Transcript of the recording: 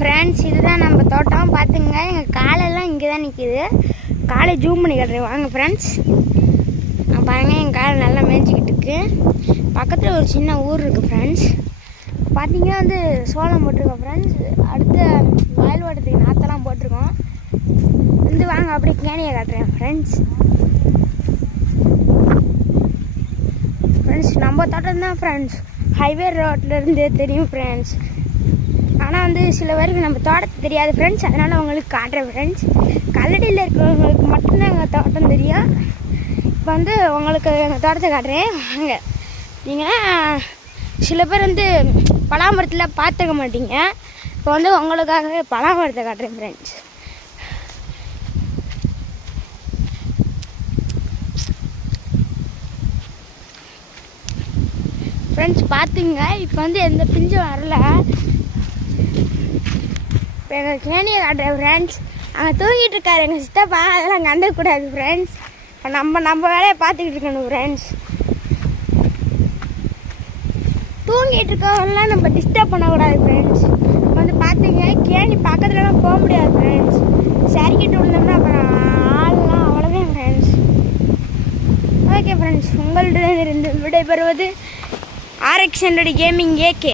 Friends, இதுதான் நம்ம தோட்டம். பார்த்துங்க, எங்கள் காலெல்லாம் இங்கே தான் நிற்கிது. காலை ஜூம் பண்ணி கட்டுறேன் வாங்க ஃப்ரெண்ட்ஸ். பாருங்க, எங்கள் காலை நல்லா மேய்ச்சிக்கிட்டு இருக்கு. பக்கத்தில் ஒரு சின்ன ஊர் இருக்குது ஃப்ரெண்ட்ஸ். பார்த்தீங்கன்னா சோளம் போட்டிருக்கோம் ஃப்ரெண்ட்ஸ். அடுத்த வயல் ஓட்டத்துக்கு நாற்றெல்லாம் போட்டிருக்கோம். வாங்க அப்படியே கேணியை காட்டுறேன் ஃப்ரெண்ட்ஸ். நம்ம தோட்டம் தான் ஃப்ரெண்ட்ஸ். ஹைவே ரோட்லேருந்து தெரியும் ஃப்ரெண்ட்ஸ். ஆனால் சில பேருக்கு நம்ம தோட்டத்தை தெரியாது ஃப்ரெண்ட்ஸ். அதனால் உங்களுக்கு காட்டுறேன் ஃப்ரெண்ட்ஸ். கல்லடியில் இருக்கிறவங்களுக்கு மட்டும்தான் எங்கள் தோட்டம் தெரியும். இப்போ உங்களுக்கு எங்கள் தோட்டத்தை காட்டுறேன் வாங்க. நீங்கள் சில பேர் பலாமரத்தில் பார்த்துக்க மாட்டீங்க. இப்போ உங்களுக்காக பலாமரத்தை காட்டுறேன் ஃப்ரெண்ட்ஸ். ஃப்ரெண்ட்ஸ் பார்த்துங்க, இப்போ எந்த பிஞ்சும் வரல. இப்போ எங்கள் கேணியை காட்டுறேன் ஃப்ரெண்ட்ஸ். அங்கே தூங்கிட்டு இருக்காரு எங்கள் சித்தப்பா. அதெல்லாம் கண்டக்கூடாது ஃப்ரெண்ட்ஸ். நம்ம வேலையை பார்த்துக்கிட்டு இருக்கணும் ஃப்ரெண்ட்ஸ். தூங்கிட்டு இருக்கவங்களாம் நம்ம டிஸ்டர்ப் பண்ணக்கூடாது ஃப்ரெண்ட்ஸ். பார்த்துங்க, கேணி பக்கத்துலலாம் போக முடியாது ஃப்ரெண்ட்ஸ். சரிக்கிட்டு விழுந்தோம்னா அப்புறம் ஆள்லாம் அவ்வளோதான் ஃப்ரெண்ட்ஸ். ஓகே ஃப்ரெண்ட்ஸ், உங்கள்கிட்ட இருந்து விடைபெறுவது RX100 Gaming AK.